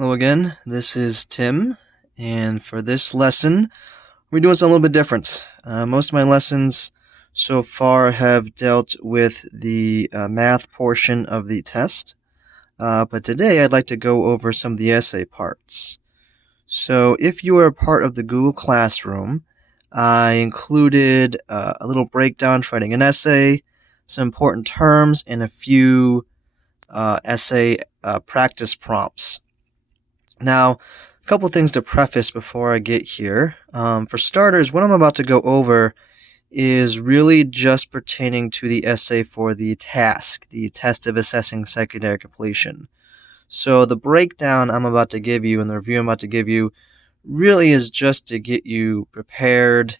Hello again, this is Tim, and for this lesson, we're doing something a little bit different. Most of my lessons so far have dealt with the math portion of the test, but today I'd like to go over some of the essay parts. So if you are a part of the Google Classroom, I included a little breakdown for writing an essay, some important terms, and a few essay practice prompts. Now, a couple things to preface before I get here. For starters, what I'm about to go over is really just pertaining to the essay for the task, the test of assessing secondary completion. So the breakdown I'm about to give you and the review I'm about to give you really is just to get you prepared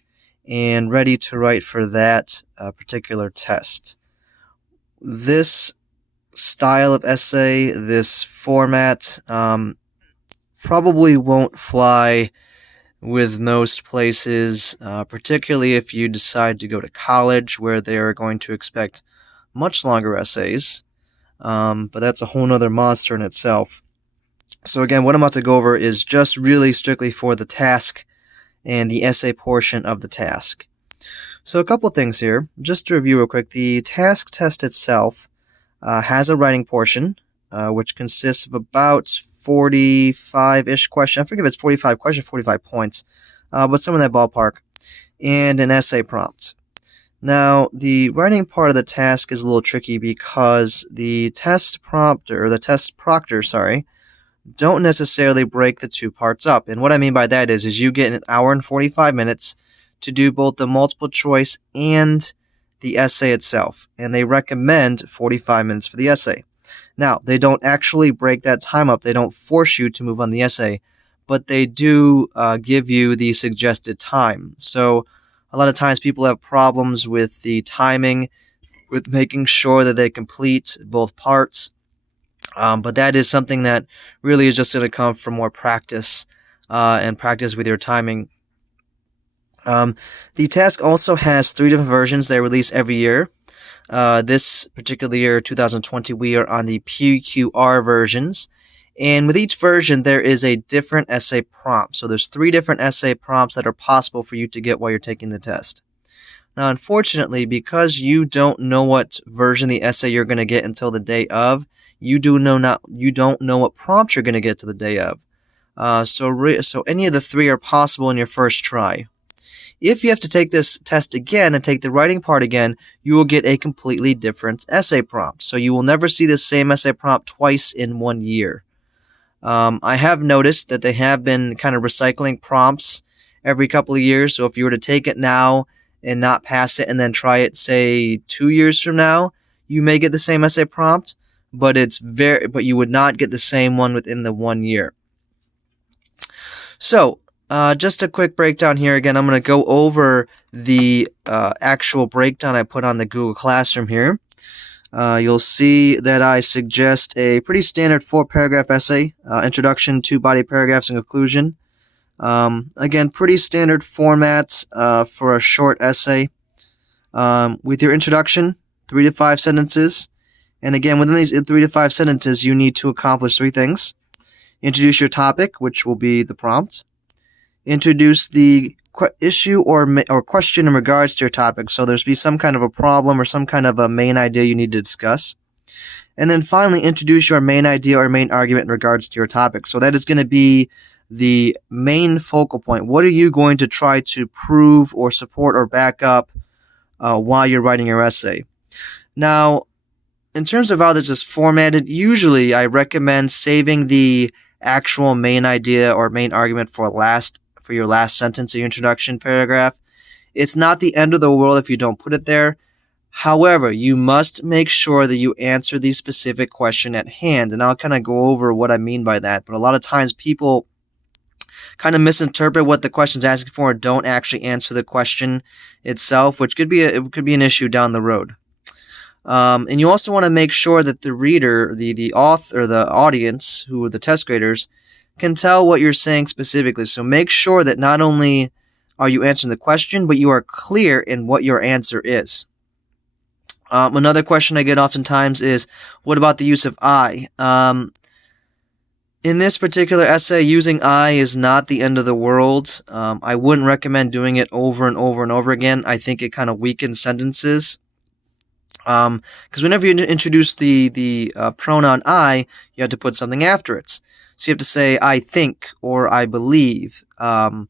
and ready to write for that particular test. This style of essay, this format, probably won't fly with most places, particularly if you decide to go to college where they are going to expect much longer essays, but that's a whole nother monster in itself. So again, what I'm about to go over is just really strictly for the task and the essay portion of the task. So a couple things here, just to review real quick. The task test itself has a writing portion, which consists of about 45-ish questions. I forget if it's 45 questions, 45 points, but some in that ballpark, and an essay prompt. Now, the writing part of the task is a little tricky because the test proctor, don't necessarily break the two parts up. And what I mean by that is you get an hour and 45 minutes to do both the multiple choice and the essay itself, and they recommend 45 minutes for the essay. Now, they don't actually break that time up. They don't force you to move on the essay, but they do give you the suggested time. So a lot of times people have problems with the timing, with making sure that they complete both parts, but that is something that really is just going to come from more practice and practice with your timing. The task also has 3 different versions they release every year. This particular year, 2020, we are on the PQR versions. And with each version, there is a different essay prompt. So there's 3 different essay prompts that are possible for you to get while you're taking the test. Now, unfortunately, because you don't know what version of the essay you're going to get until the day of, you don't know what prompt you're going to get to the day of. So any of the 3 are possible in your first try. If you have to take this test again and take the writing part again, you will get a completely different essay prompt. So you will never see the same essay prompt twice in 1 year. I have noticed that they have been kind of recycling prompts every couple of years. So if you were to take it now and not pass it and then try it, say, 2 years from now, you may get the same essay prompt, but you would not get the same one within the 1 year. So, just a quick breakdown here. Again, I'm going to go over the actual breakdown I put on the Google Classroom here. You'll see that I suggest a pretty standard 4-paragraph essay, introduction, 2 body paragraphs, and conclusion. Again, pretty standard format for a short essay. With your introduction, 3 to 5 sentences. And again, within these 3 to 5 sentences, you need to accomplish 3 things. Introduce your topic, which will be the prompt. Introduce the issue or question in regards to your topic. So there's be some kind of a problem or some kind of a main idea you need to discuss. And then finally, introduce your main idea or main argument in regards to your topic. So that is going to be the main focal point. What are you going to try to prove or support or back up while you're writing your essay? Now, in terms of how this is formatted, usually I recommend saving the actual main idea or main argument for your last sentence of your introduction paragraph. It's not the end of the world if you don't put it there. However, you must make sure that you answer the specific question at hand, and I'll kind of go over what I mean by that. But a lot of times people kind of misinterpret what the question's asking for and don't actually answer the question itself, which could be an issue down the road. And you also want to make sure that the reader, the author, the audience, who are the test graders, can tell what you're saying specifically. So make sure that not only are you answering the question, but you are clear in what your answer is. Another question I get oftentimes is, what about the use of I? In this particular essay, using I is not the end of the world. I wouldn't recommend doing it over and over and over again. I think it kind of weakens sentences. Because whenever you introduce the pronoun I, you have to put something after it. So you have to say I think or I believe. And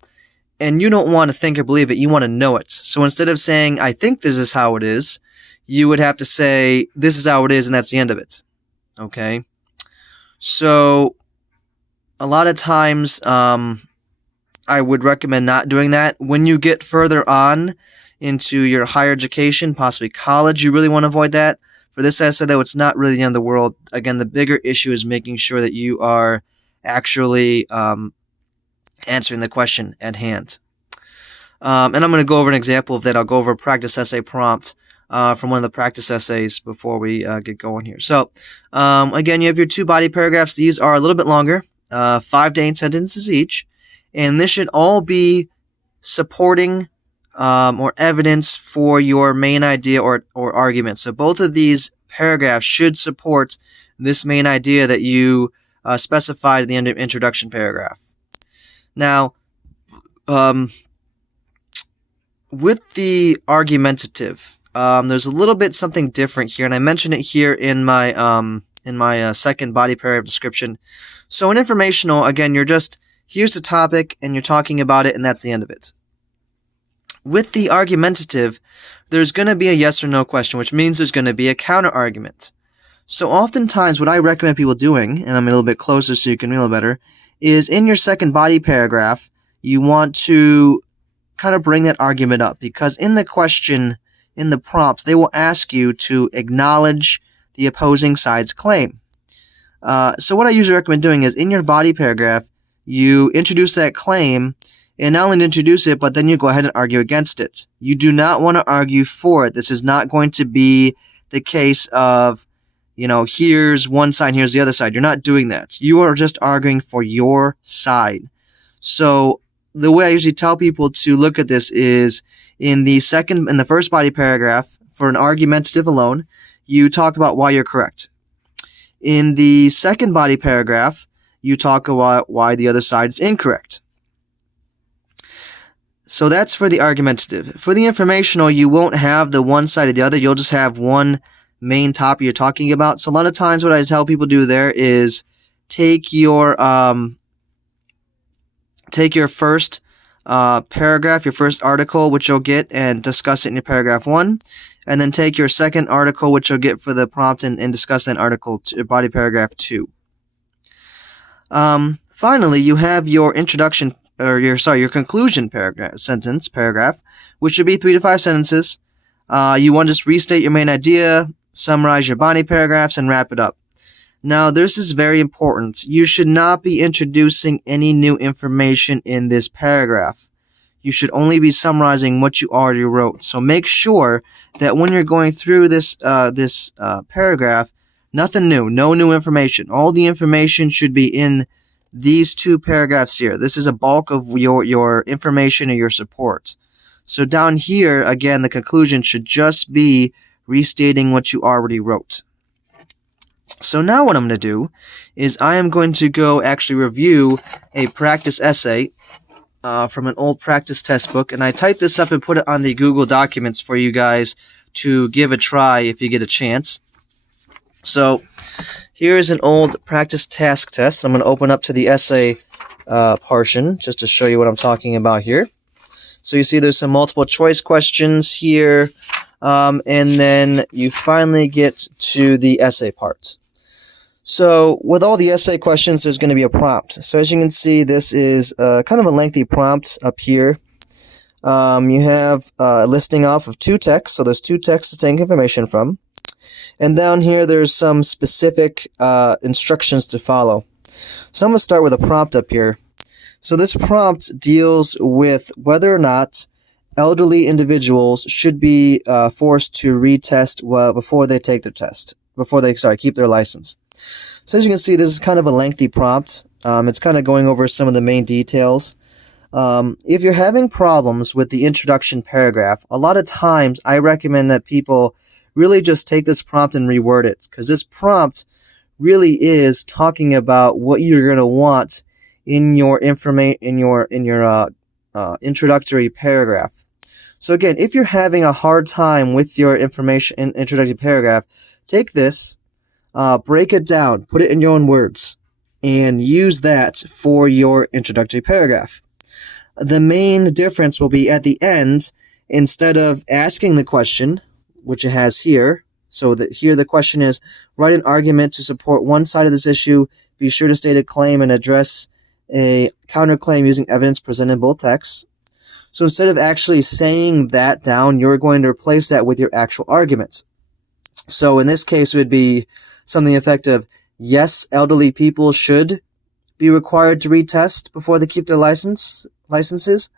you don't want to think or believe it, you want to know it. So instead of saying I think this is how it is, you would have to say this is how it is and that's the end of it. Okay? So a lot of times I would recommend not doing that. When you get further on into your higher education, possibly college, you really want to avoid that. For this essay, though, it's not really the end of the world. Again, the bigger issue is making sure that you are actually answering the question at hand. And I'm going to go over an example of that. I'll go over a practice essay prompt from one of the practice essays before we get going here. So, again, you have your 2 body paragraphs. These are a little bit longer, 5 to 8 sentences each. And this should all be supporting or evidence for your main idea or argument. So both of these paragraphs should support this main idea that you specified at the end of introduction paragraph. Now, with the argumentative, there's a little bit something different here, and I mentioned it here in my second body paragraph description. So in informational, again, here's the topic, and you're talking about it, and that's the end of it. With the argumentative, there's going to be a yes or no question, which means there's going to be a counter argument. So oftentimes what I recommend people doing, and I'm a little bit closer so you can read a little better, is in your second body paragraph, you want to kind of bring that argument up, because in the question, in the prompts, they will ask you to acknowledge the opposing side's claim. So what I usually recommend doing is in your body paragraph, you introduce that claim, and not only introduce it, but then you go ahead and argue against it. You do not want to argue for it. This is not going to be the case of, here's one side, here's the other side. You're not doing that. You are just arguing for your side. So the way I usually tell people to look at this is in the first body paragraph, for an argumentative alone, you talk about why you're correct. In the second body paragraph, you talk about why the other side is incorrect. So that's for the argumentative. For the informational, you won't have the one side or the other. You'll just have one main topic you're talking about. So a lot of times what I tell people to do there is take your first paragraph, your first article, which you'll get, and discuss it in your paragraph 1. And then take your second article, which you'll get for the prompt, and discuss that article, body paragraph 2. Finally, you have your introduction, your conclusion paragraph, which should be 3 to 5 sentences. You want to just restate your main idea, summarize your body paragraphs, and wrap it up. Now, this is very important. You should not be introducing any new information in this paragraph. You should only be summarizing what you already wrote. So make sure that when you're going through this paragraph, nothing new, no new information. All the information should be in these 2 paragraphs here. This is a bulk of your information or your support. So down here, again, the conclusion should just be restating what you already wrote. So now what I'm going to do is I am going to go actually review a practice essay from an old practice test book, and I typed this up and put it on the Google Documents for you guys to give a try if you get a chance. So here's an old practice task test. I'm going to open up to the essay portion just to show you what I'm talking about here. So you see there's some multiple choice questions here, and then you finally get to the essay part. So with all the essay questions, there's going to be a prompt. So as you can see, this is kind of a lengthy prompt up here. You have a listing off of 2 texts, so there's 2 texts to take information from. And down here, there's some specific instructions to follow. So I'm going to start with a prompt up here. So this prompt deals with whether or not elderly individuals should be forced to retest before they take their test, keep their license. So as you can see, this is kind of a lengthy prompt. It's kind of going over some of the main details. If you're having problems with the introduction paragraph, a lot of times I recommend that people really just take this prompt and reword it, because this prompt really is talking about what you're going to want in your introductory paragraph. So again, if you're having a hard time with your information in introductory paragraph, take this, break it down, put it in your own words, and use that for your introductory paragraph. The main difference will be at the end, instead of asking the question, which it has here, so that here the question is, write an argument to support one side of this issue, be sure to state a claim and address a counterclaim using evidence presented in both texts. So instead of actually saying that down, you're going to replace that with your actual arguments. So in this case, it would be something effective: yes, elderly people should be required to retest before they keep their licenses,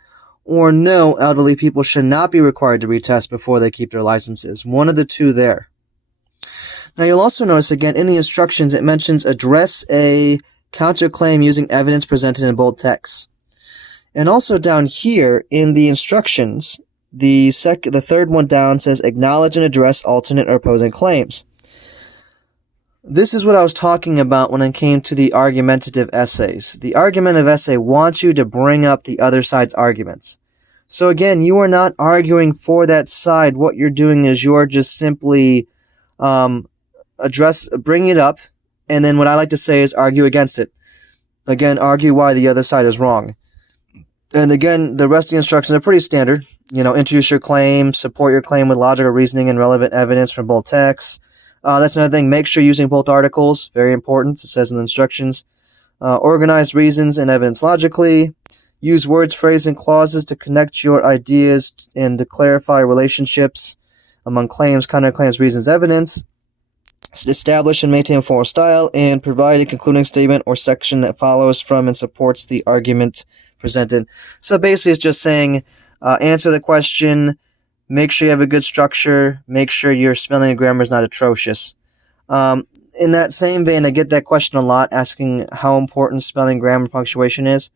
or no, elderly people should not be required to retest before they keep their licenses. One of the two there. Now you'll also notice again in the instructions it mentions address a counterclaim using evidence presented in bold text. And also down here in the instructions, the third one down says acknowledge and address alternate or opposing claims. This is what I was talking about when it came to the argumentative essays. The argumentative essay wants you to bring up the other side's arguments. So again, you are not arguing for that side. What you're doing is you're just simply bring it up, and then what I like to say is argue against it. Again, argue why the other side is wrong. And again, the rest of the instructions are pretty standard. Introduce your claim, support your claim with logical reasoning and relevant evidence from both texts. That's another thing. Make sure you're using both articles. Very important. It says in the instructions. Organize reasons and evidence logically. Use words, phrases, and clauses to connect your ideas and to clarify relationships among claims, counterclaims, reasons, evidence. Establish and maintain a formal style, and provide a concluding statement or section that follows from and supports the argument presented. So basically it's just saying, answer the question, make sure you have a good structure, make sure your spelling and grammar is not atrocious. In that same vein, I get that question a lot, asking how important spelling, grammar, punctuation is.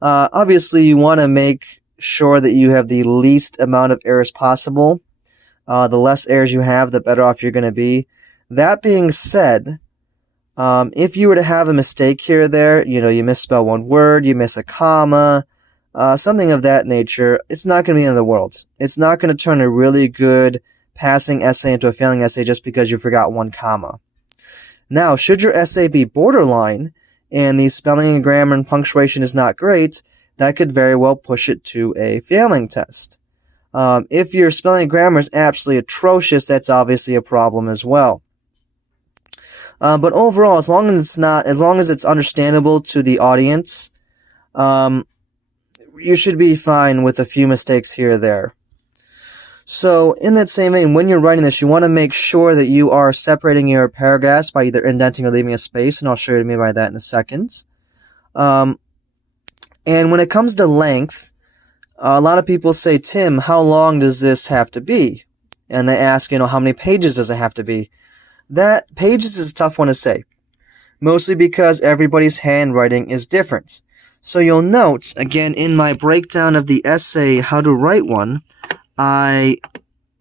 Obviously you want to make sure that you have the least amount of errors possible. The less errors you have, the better off you're going to be. That being said, if you were to have a mistake here or there, you misspell one word, you miss a comma, something of that nature, it's not going to be the end of the world. It's not going to turn a really good passing essay into a failing essay just because you forgot one comma. Now, should your essay be borderline and the spelling and grammar and punctuation is not great, that could very well push it to a failing test. If your spelling and grammar is absolutely atrocious, that's obviously a problem as well. But overall, as long as it's understandable to the audience, you should be fine with a few mistakes here or there. So, in that same vein, when you're writing this, you want to make sure that you are separating your paragraphs by either indenting or leaving a space, and I'll show you what I mean by that in a second. And when it comes to length, a lot of people say, Tim, how long does this have to be? And they ask, how many pages does it have to be? That pages is a tough one to say, mostly because everybody's handwriting is different. So you'll note, again, in my breakdown of the essay, How to Write One, I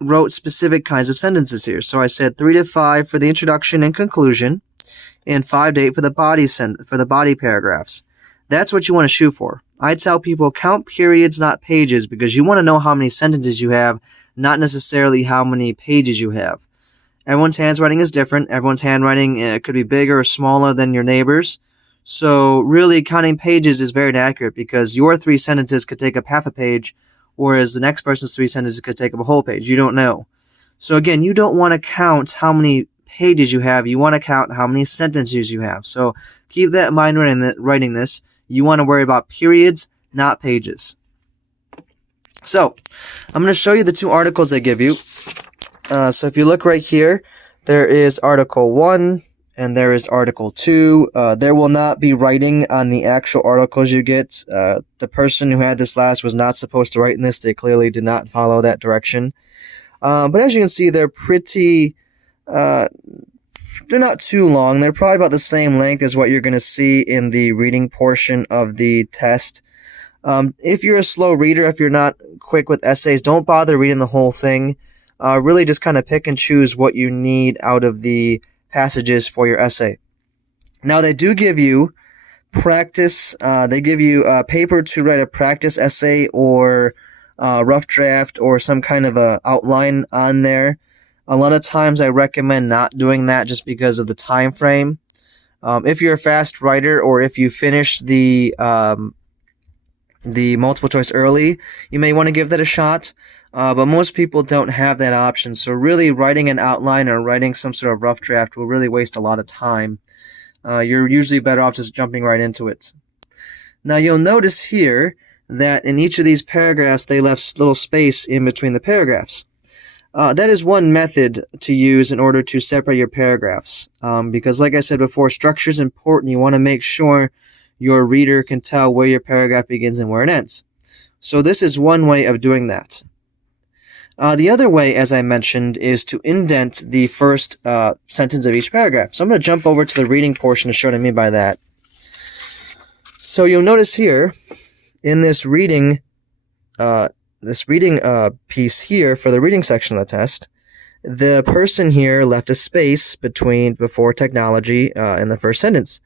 wrote specific kinds of sentences here. So I said 3 to 5 for the introduction and conclusion, and 5 to 8 for the body paragraphs. That's what you want to shoot for. I tell people count periods, not pages, because you want to know how many sentences you have, not necessarily how many pages you have. Everyone's handwriting is different. Everyone's handwriting could be bigger or smaller than your neighbor's. So really counting pages is very inaccurate because your 3 sentences could take up half a page, whereas the next person's 3 sentences could take up a whole page. You don't know. So again, you don't want to count how many pages you have. You want to count how many sentences you have. So keep that in mind when writing this. You want to worry about periods, not pages. So I'm going to show you the 2 articles they give you. So if you look right here, there is Article 1 and there is Article 2. There will not be writing on the actual articles you get. The person who had this last was not supposed to write in this. They clearly did not follow that direction. But as you can see, they're pretty... they're not too long. They're probably about the same length as what you're going to see in the reading portion of the test. If you're a slow reader, if you're not quick with essays, don't bother reading the whole thing. Really just kind of pick and choose what you need out of the passages for your essay. Now, they do give you practice. They give you a paper to write a practice essay or rough draft or some kind of a outline on there. A lot of times I recommend not doing that just because of the time frame. If you're a fast writer or if you finish the multiple choice early, you may want to give that a shot. But most people don't have that option. So really writing an outline or writing some sort of rough draft will really waste a lot of time. You're usually better off just jumping right into it. Now you'll notice here that in each of these paragraphs they left little space in between the paragraphs. That is one method to use in order to separate your paragraphs. Because like I said before, structure is important. You want to make sure your reader can tell where your paragraph begins and where it ends. So this is one way of doing that. The other way, as I mentioned, is to indent the first sentence of each paragraph. So I'm going to jump over to the reading portion to show what I mean by that. So you'll notice here, in this reading piece here for the reading section of the test, the person here left a space before technology in the first sentence,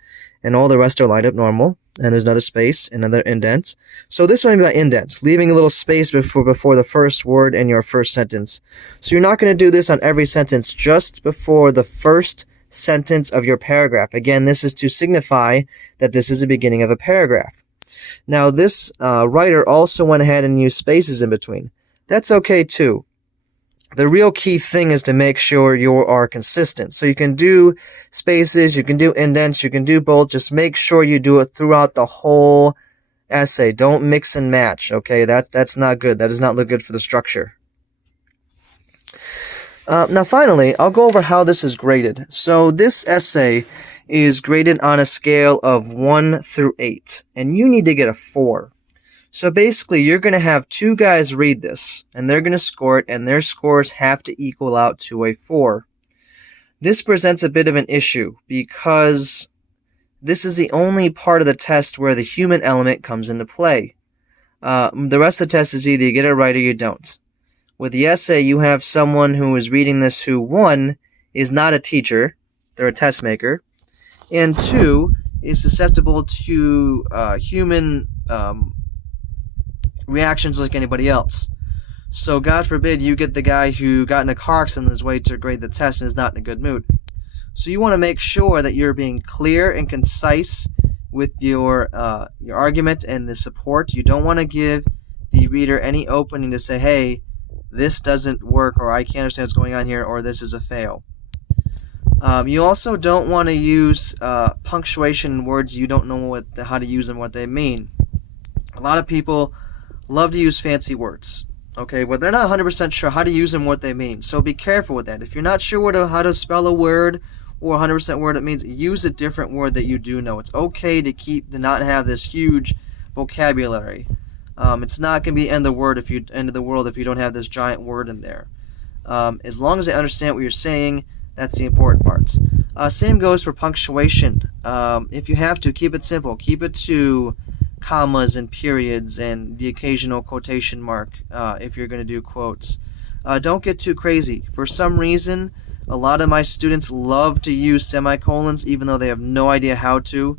and all the rest are lined up normal. And there's another space, another indent. So this is what I mean by indents, leaving a little space before the first word in your first sentence. So you're not going to do this on every sentence, just before the first sentence of your paragraph. Again, this is to signify that this is the beginning of a paragraph. Now, this writer also went ahead and used spaces in between. That's okay too. The real key thing is to make sure you are consistent. So you can do spaces, you can do indents, you can do both. Just make sure you do it throughout the whole essay. Don't mix and match, okay? That's not good. That does not look good for the structure. Now finally, I'll go over how this is graded. So this essay is graded on a scale of 1 through 8, and you need to get a 4. So basically, you're going to have two guys read this, and they're going to score it, and their scores have to equal out to a 4. This presents a bit of an issue, because this is the only part of the test where the human element comes into play. The rest of the test is either you get it right or you don't. With the essay, you have someone who is reading this who, 1, is not a teacher, they're a test maker, and 2, is susceptible to human reactions like anybody else. So God forbid you get the guy who got in a car accident on his way to grade the test and is not in a good mood. So you want to make sure that you're being clear and concise with your argument and the support. You don't want to give the reader any opening to say, hey, this doesn't work, or I can't understand what's going on here, or this is a fail. You also don't want to use punctuation in words you don't know how to use them, what they mean. A lot of people love to use fancy words, okay, but they're not 100% sure how to use them, what they mean. So be careful with that. If you're not sure how to spell a word or 100% word it means, use a different word that you do know. It's okay to not have this huge vocabulary. It's not going to be end of the world if you don't have this giant word in there. As long as they understand what you're saying, that's the important parts. Same goes for punctuation. If you have to, keep it simple. Keep it to commas and periods and the occasional quotation mark if you're going to do quotes. Don't get too crazy. For some reason, a lot of my students love to use semicolons even though they have no idea how to.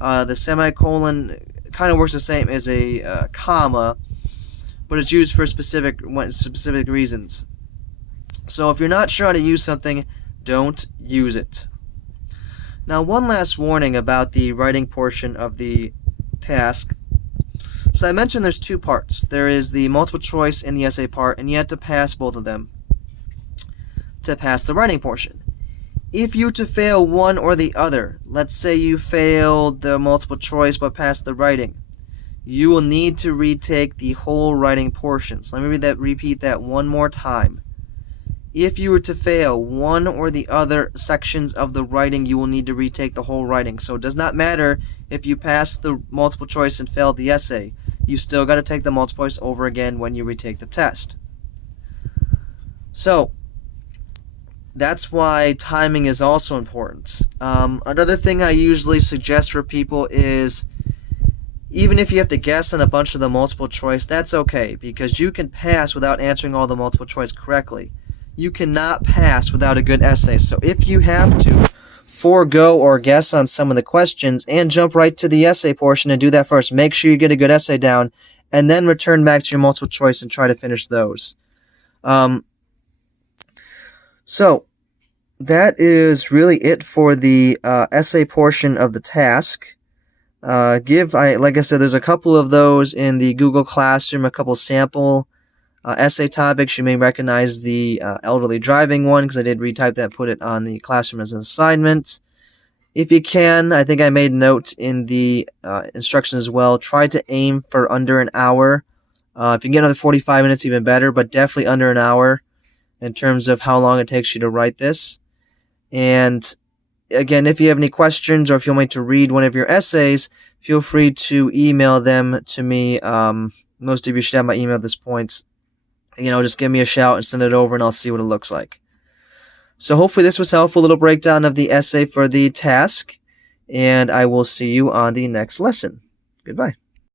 The semicolon kind of works the same as a comma, but it's used for specific reasons. So if you're not sure how to use something, don't use it. Now, one last warning about the writing portion of the task. So I mentioned there's two parts. There is the multiple choice and the essay part, and you have to pass both of them to pass the writing portion. If you were to fail one or the other, let's say you failed the multiple choice but passed the writing, you will need to retake the whole writing portion. So let me repeat that one more time. If you were to fail one or the other sections of the writing, you will need to retake the whole writing. So it does not matter if you pass the multiple choice and failed the essay. You still got to take the multiple choice over again when you retake the test. So that's why timing is also important. Another thing I usually suggest for people is, even if you have to guess on a bunch of the multiple choice, that's okay, because you can pass without answering all the multiple choice correctly. You cannot pass without a good essay. So if you have to, forego or guess on some of the questions and jump right to the essay portion and do that first. Make sure you get a good essay down, and then return back to your multiple choice and try to finish those. So that is really it for the essay portion of the task. Like I said, there's a couple of those in the Google Classroom, a couple sample essay topics. You may recognize the elderly driving one because I did retype that, put it on the classroom as an assignment. If you can, I think I made note in the instructions as well, try to aim for under an hour. If you can get another 45 minutes, even better, but definitely under an hour in terms of how long it takes you to write this. And again, if you have any questions or if you want me to read one of your essays, feel free to email them to me. Most of you should have my email at this point. Just give me a shout and send it over and I'll see what it looks like. So hopefully this was helpful, little breakdown of the essay for the task, and I will see you on the next lesson. Goodbye.